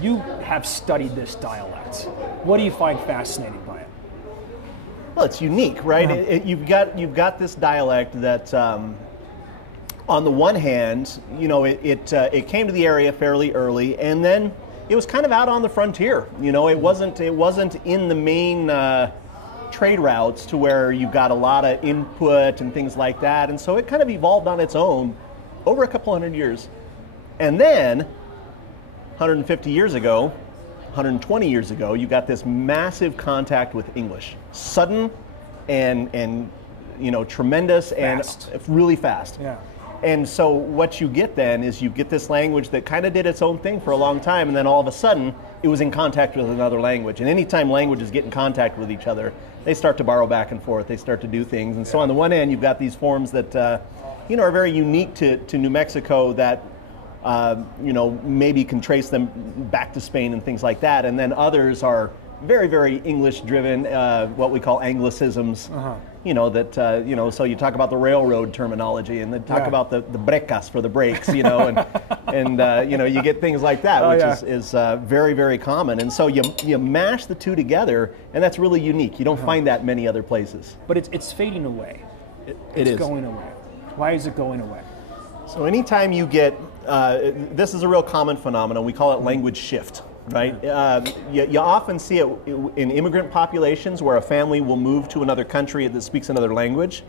You have studied this dialect. What do you find fascinating by it? Well, it's unique, right? Yeah. You've got this dialect that, on the one hand, it came to the area fairly early, and then it was kind of out on the frontier. It wasn't in the main trade routes to where you got a lot of input and things like that, and so it kind of evolved on its own over a couple hundred years, and then 150 years ago, 120 years ago, you got this massive contact with English, sudden and tremendous Fast. and really fast. Yeah. And so what you get then is you get this language that kind of did its own thing for a long time, and then all of a sudden it was in contact with another language. And anytime languages get in contact with each other, they start to borrow back and forth, they start to do things. And so on the one hand, you've got these forms that are very unique to New Mexico that maybe can trace them back to Spain and things like that. And then others are very, very English-driven, what we call Anglicisms. So you talk about the railroad terminology, and then talk about the brecas for the brakes, and you get things like that, which is very, very common. And so you mash the two together, and that's really unique. You don't find that many other places. But it's fading away. It is going away. Why is it going away? So anytime you get, this is a real common phenomenon, we call it language shift. Right? You often see it in immigrant populations where a family will move to another country that speaks another language.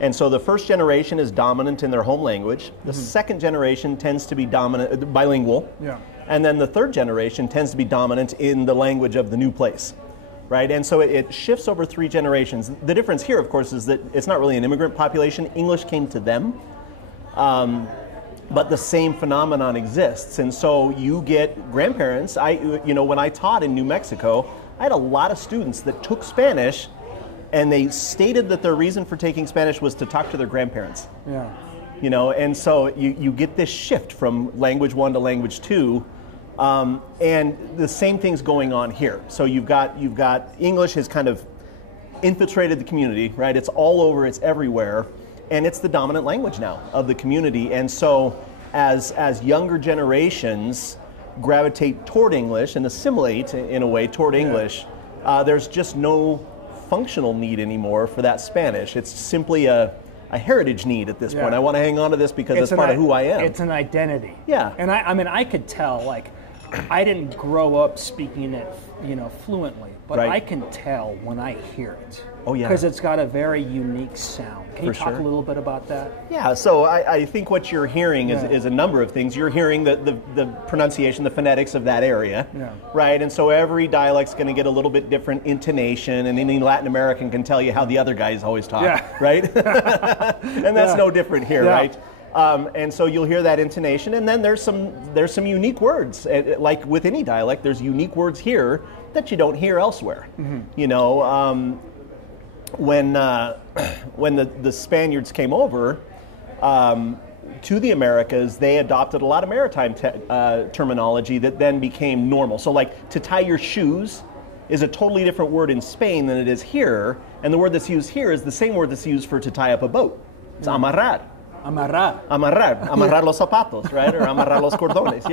And so the first generation is dominant in their home language. The second generation tends to be dominant, bilingual. Yeah. And then the third generation tends to be dominant in the language of the new place. Right? And so it shifts over 3 generations. The difference here, of course, is that it's not really an immigrant population. English came to them. But the same phenomenon exists, and so you get grandparents. When I taught in New Mexico, I had a lot of students that took Spanish, and they stated that their reason for taking Spanish was to talk to their grandparents. Yeah. And so you get this shift from language 1 to language 2, and the same thing's going on here. So you've got English has kind of infiltrated the community, right? It's all over, it's everywhere. And it's the dominant language now of the community. And so as younger generations gravitate toward English and assimilate in a way toward English, there's just no functional need anymore for that Spanish. It's simply a heritage need at this point. I want to hang on to this because it's part of who I am. It's an identity. Yeah. And I could tell, I didn't grow up speaking it, fluently, but I can tell when I hear it. Oh, yeah. Because it's got a very unique sound. Can you talk a little bit about that? Yeah, so I think what you're hearing is a number of things. You're hearing the pronunciation, the phonetics of that area, right? And so every dialect's going to get a little bit different intonation, and any Latin American can tell you how the other guys always talk, right? And that's no different here, right? And so you'll hear that intonation, and then there's some unique words. Like with any dialect, there's unique words here that you don't hear elsewhere. When the Spaniards came over to the Americas, they adopted a lot of maritime terminology that then became normal. So like to tie your shoes is a totally different word in Spain than it is here, and the word that's used here is the same word that's used for to tie up a boat. It's amarrar. Amarrar los zapatos, right? Or amarrar los cordones,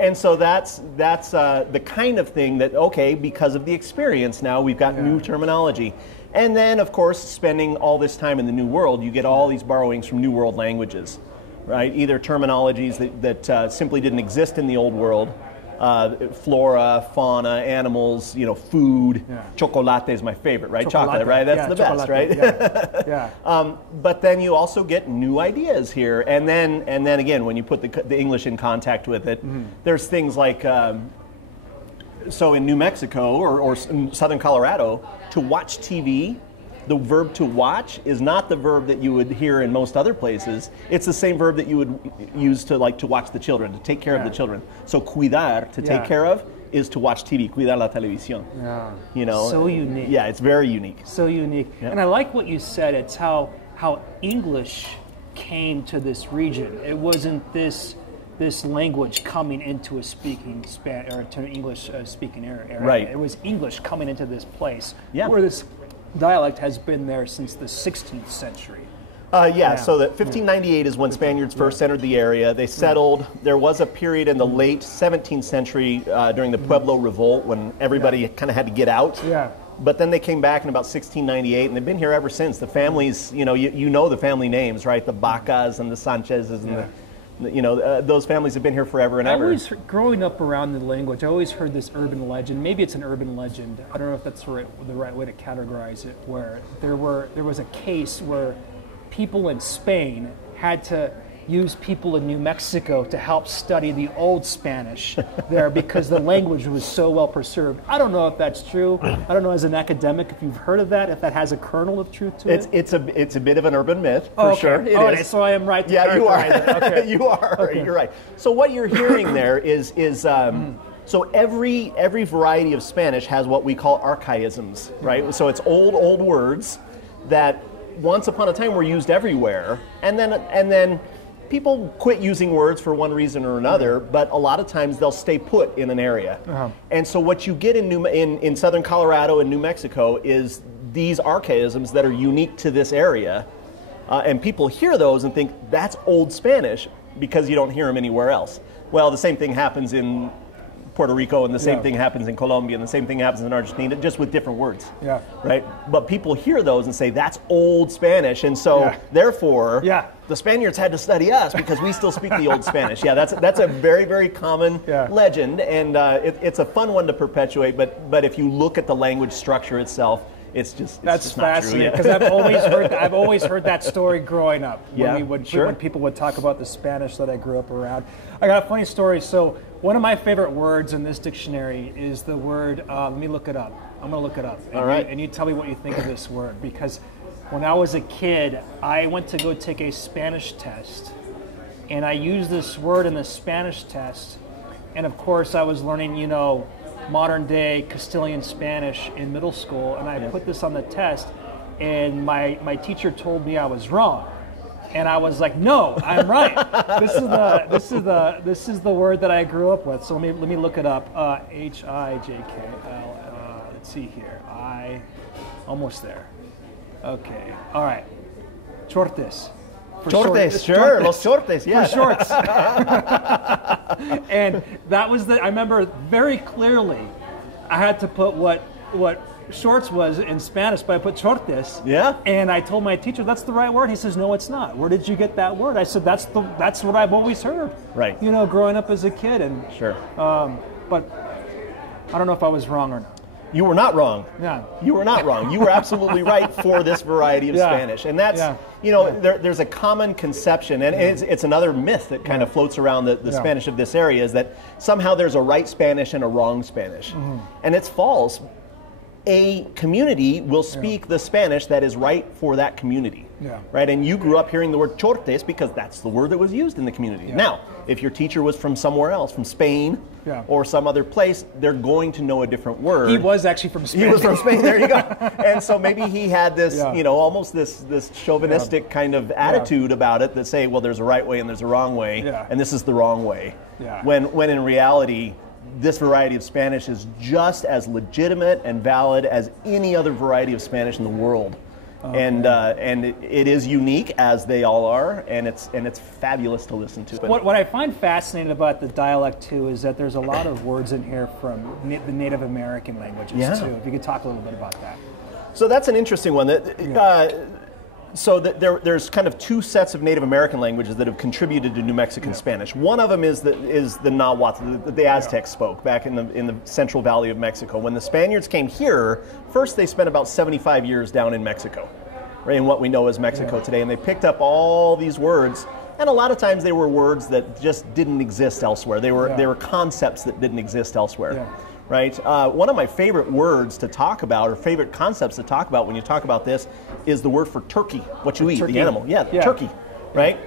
and so that's the kind of thing that, because of the experience now, we've got new terminology. And then, of course, spending all this time in the New World, you get all these borrowings from New World languages, right? Either terminologies that simply didn't exist in the Old World, flora, fauna, animals, food. Chocolate is my favorite, right? Chocolate, right? That's the best, right? But then you also get new ideas here, and then again, when you put the English in contact with it, there's things like. So in New Mexico or in southern Colorado, to watch TV, the verb to watch is not the verb that you would hear in most other places. It's the same verb that you would use to watch the children, to take care of the children. So cuidar, to take care of, is to watch TV, cuidar la televisión. So unique. Yeah, it's very unique. So unique. Yeah. And I like what you said. It's how English came to this region. It wasn't this language coming into a speaking or to an English speaking area. Right. It was English coming into this place. Yeah. Where this dialect has been there since the 16th century. Yeah, so that 1598 is when Spaniards first entered the area. They settled. There was a period in the late 17th century during the Pueblo Revolt when everybody kind of had to get out. Yeah. But then they came back in about 1698, and they've been here ever since. The families, you know the family names, right? The Bacas and the Sanchez's and those families have been here forever and ever. Growing up around the language, I always heard this urban legend. Maybe it's an urban legend. I don't know if that's the right way to categorize it. Where there was a case where people in Spain had to use people in New Mexico to help study the old Spanish there because the language was so well preserved. I don't know if that's true. I don't know as an academic if you've heard of that, if that has a kernel of truth to it. It's a bit of an urban myth, for sure. It is. So I am right to you are. Okay. You are. Okay. You're right. So what you're hearing there is so every variety of Spanish has what we call archaisms, right? So it's old words that once upon a time were used everywhere, and then people quit using words for one reason or another, but a lot of times they'll stay put in an area. And so what you get in southern Colorado and New Mexico is these archaisms that are unique to this area, and people hear those and think that's old Spanish because you don't hear them anywhere else. Well, the same thing happens in Puerto Rico, and the same thing happens in Colombia, and the same thing happens in Argentina, just with different words. Yeah. Right? But people hear those and say, that's old Spanish, and so, therefore, the Spaniards had to study us because we still speak the old Spanish. Yeah, that's a very, very common legend, and it's a fun one to perpetuate, but if you look at the language structure itself, it's just fascinating because I've always heard that story growing up when people would talk about the Spanish that I grew up around. I got a funny story. So one of my favorite words in this dictionary is the word. Let me look it up. I'm going to look it up. And you tell me what you think of this word, because when I was a kid, I went to go take a Spanish test, and I used this word in the Spanish test, and of course I was learning, modern day Castilian Spanish in middle school, and I put this on the test, and my teacher told me I was wrong, and I was like, no, I'm right. This is the word that I grew up with. So let me look it up. Hijkl. Let's see here. Almost there. Okay. All right. Chortes. Chortes, sure. Los chortes, yeah. For shorts. And that was I remember very clearly, I had to put what shorts was in Spanish, but I put chortes. Yeah. And I told my teacher, that's the right word. He says, no, it's not. Where did you get that word? I said, that's what I've always heard. Right. Growing up as a kid. And sure. But I don't know if I was wrong or not. You were not wrong. Yeah. You were not wrong. You were absolutely right for this variety of Spanish. And that's, there's a common conception, and it's another myth that kind of floats around the Spanish of this area, is that somehow there's a right Spanish and a wrong Spanish. Mm-hmm. And it's false. A community will speak the Spanish that is right for that community. Yeah. Right? And you grew up hearing the word chortes because that's the word that was used in the community. Yeah. Now, if your teacher was from somewhere else, from Spain or some other place, they're going to know a different word. He was actually from Spain. He was from Spain, there you go. And so maybe he had this, almost this chauvinistic kind of attitude about it that say, well, there's a right way and there's a wrong way, and this is the wrong way. Yeah. When in reality, this variety of Spanish is just as legitimate and valid as any other variety of Spanish in the world. Okay. And it is unique, as they all are, and it's fabulous to listen to. What I find fascinating about the dialect too is that there's a lot of words in here from the Native American languages too. If you could talk a little bit about that. So that's an interesting one. There's kind of two sets of Native American languages that have contributed to New Mexican Spanish. One of them is the Nahuatl that the Aztecs spoke back in the Central Valley of Mexico. When the Spaniards came here, first they spent about 75 years down in Mexico, right, in what we know as Mexico today, and they picked up all these words. And a lot of times they were words that just didn't exist elsewhere. They were concepts that didn't exist elsewhere. Yeah. Right? One of my favorite words to talk about, or favorite concepts to talk about when you talk about this, is the word for turkey, what you eat, the animal. Yeah, turkey, right?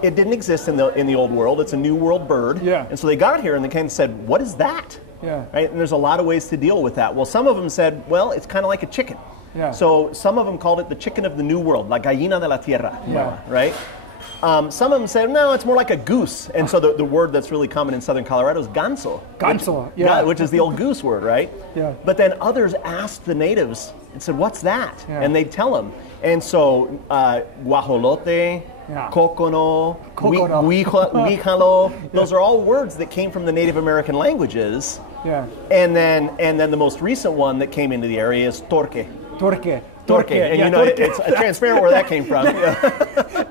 It didn't exist in the old world. It's a new world bird. Yeah. And so they got here and they kind of said, what is that? Yeah. Right? And there's a lot of ways to deal with that. Well, some of them said, well, it's kind of like a chicken. Yeah. So some of them called it the chicken of the new world, la gallina de la tierra, right? Some of them said, no, it's more like a goose. And so the word that's really common in southern Colorado is ganso. Ganso, which is the old goose word, right? Yeah. But then others asked the natives and said, what's that? Yeah. And they'd tell them, And so guajolote, Yeah. cocono, Cocono. huícalo, those are all words that came from the Native American languages. Yeah. And then the most recent one that came into the area is torque. Torque. Torque. And yeah, you know, torque. it's transparent where that came from.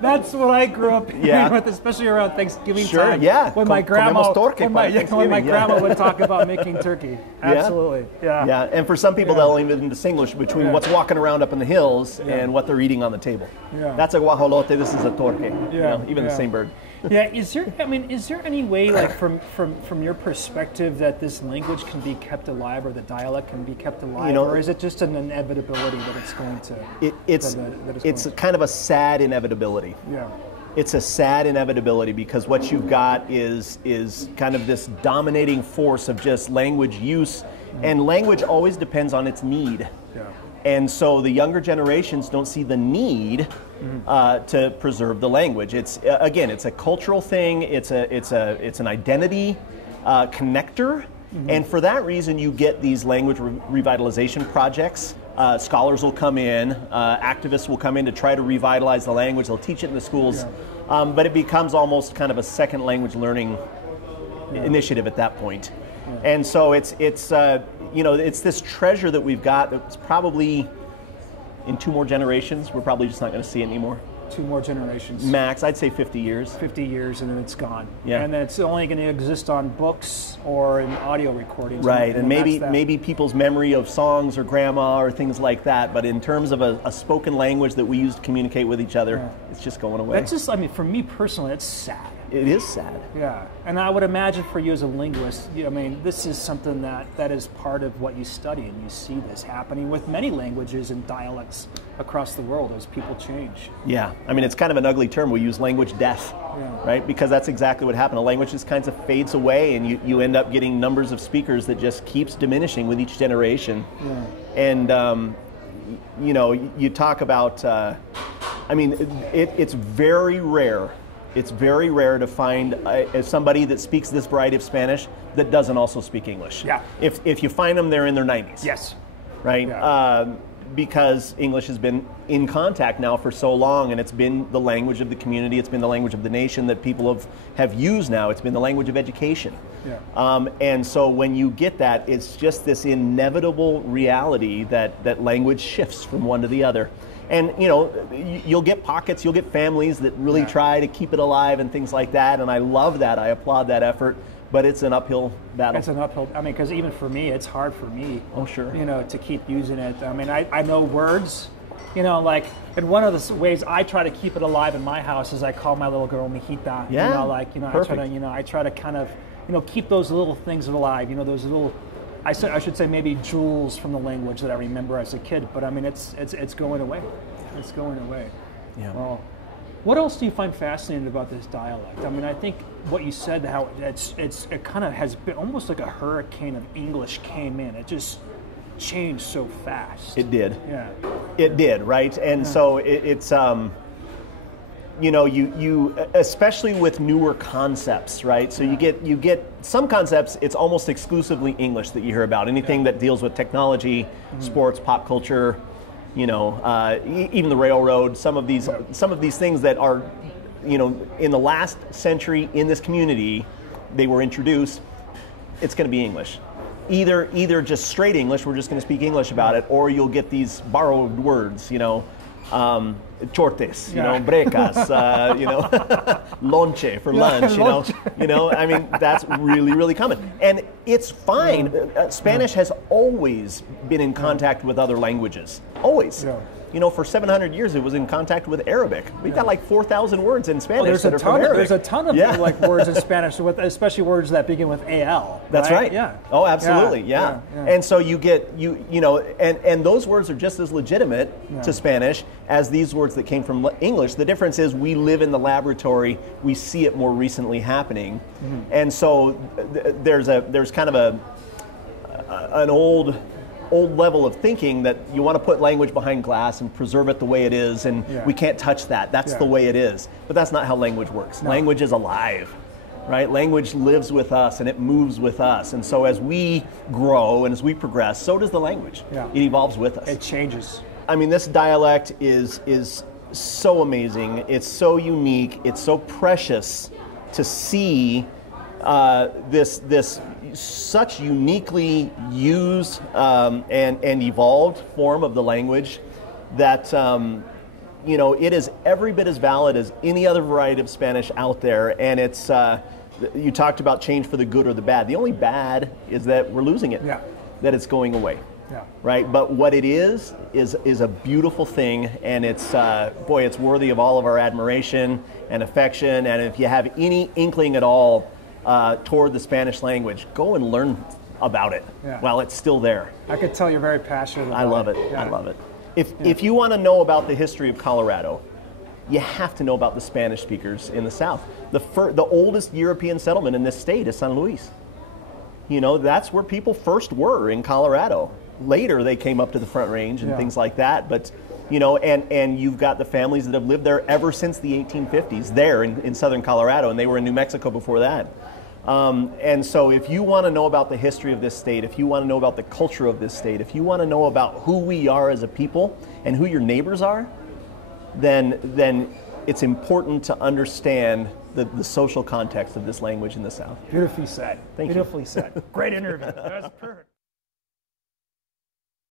That's what I grew up with, especially around Thanksgiving Sure, time. yeah. When my grandma, Comemos torque when para my Thanksgiving, grandma would talk about making turkey. Absolutely. Yeah. Yeah, and for some people they'll even distinguish between what's walking around up in the hills and what they're eating on the table. Yeah. That's a guajolote, this is a torque. You know, even the yeah. same bird. Yeah, is there any way, like from your perspective, that this language can be kept alive, or the dialect can be kept alive, You know, or is it just an inevitability that it's going to? It's kind of a sad inevitability. Yeah. It's a sad inevitability because what you've got is kind of this dominating force of just language use, and language always depends on its need. Yeah. And so the younger generations don't see the need to preserve the language. It's it's a cultural thing. It's an identity connector, and for that reason, you get these language revitalization projects. Scholars will come in, activists will come in to try to revitalize the language. They'll teach it in the schools, but it becomes almost kind of a second language learning initiative at that point. Yeah. And so it's this treasure that we've got that's probably in 2 more generations, we're probably just not going to see it anymore. 2 more generations. Max, I'd say 50 years. 50 years, and then it's gone. Yeah. And then it's only going to exist on books or in audio recordings. Right, and maybe people's memory of songs or grandma or things like that, but in terms of a spoken language that we use to communicate with each other, it's just going away. That's just, for me personally, it's sad. It is sad. Yeah, and I would imagine for you as a linguist, this is something that is part of what you study, and you see this happening with many languages and dialects across the world as people change. Yeah, it's kind of an ugly term. We use language death, right? Because that's exactly what happened. A language just kind of fades away, and you end up getting numbers of speakers that just keeps diminishing with each generation. Yeah. And, you talk about, it's very rare. It's very rare to find somebody that speaks this variety of Spanish that doesn't also speak English. Yeah. If you find them, they're in their 90s. Yes. Right? Yeah. Because English has been in contact now for so long, and it's been the language of the community, it's been the language of the nation that people have used now, it's been the language of education. Yeah. And so when you get that, it's just this inevitable reality that language shifts from one to the other. And you'll get pockets, you'll get families that really try to keep it alive and things like that, and I love that, I applaud that effort, but it's an uphill battle. It's an uphill, because even for me, it's hard for me. Oh, sure. To keep using it. I know words, and one of the ways I try to keep it alive in my house is I call my little girl Mijita. Yeah, I try to kind of, keep those little things alive, those little, I should say maybe jewels from the language that I remember as a kid, but it's going away. It's going away. Yeah. Well, what else do you find fascinating about this dialect? I think what you said, how it kind of has been almost like a hurricane of English came in. It just changed so fast. It did. Yeah. It did, right? And so it's you especially with newer concepts, right? So you get some concepts, it's almost exclusively English that you hear about. Anything that deals with technology, sports, pop culture, even the railroad, some of these things that are, in the last century in this community, they were introduced, it's going to be English. Either just straight English, we're just going to speak English about it, or you'll get these borrowed words, chortes, brecas, lonche for lunch, that's really, really common. And it's fine. Spanish has always been in contact with other languages. Always. Yeah. For 700 years it was in contact with Arabic. We've got like 4,000 words in Spanish that are from Arabic. There's a ton of words in Spanish, especially words that begin with AL. That's right. Yeah. Oh, absolutely. Yeah. And so you get and those words are just as legitimate to Spanish as these words that came from English. The difference is we live in the laboratory. We see it more recently happening, and so there's kind of an old level of thinking that you want to put language behind glass and preserve it the way it is, and we can't touch that. That's the way it is. But that's not how language works. No. Language is alive, right? Language lives with us and it moves with us. And so as we grow and as we progress, so does the language. Yeah. It evolves with us. It changes. I mean, this dialect is so amazing. It's so unique. It's so precious to see this such uniquely used and evolved form of the language that it is every bit as valid as any other variety of Spanish out there. And it's you talked about change for the good or the bad. The only bad is that we're losing it, that it's going away. Yeah. Right, but what it is a beautiful thing, and it's it's worthy of all of our admiration and affection. And if you have any inkling at all toward the Spanish language, go and learn about it while it's still there. I could tell you're very passionate about it. I love it. Yeah. I love it. If you want to know about the history of Colorado, you have to know about the Spanish speakers in the South. The oldest European settlement in this state is San Luis. That's where people first were, in Colorado. Later, they came up to the Front Range and things like that. But, and you've got the families that have lived there ever since the 1850s there in southern Colorado, and they were in New Mexico before that. And so if you want to know about the history of this state, if you want to know about the culture of this state, if you want to know about who we are as a people and who your neighbors are, then it's important to understand the social context of this language in the South. Beautifully said. Thank you. Beautifully said. Great interview. That was perfect.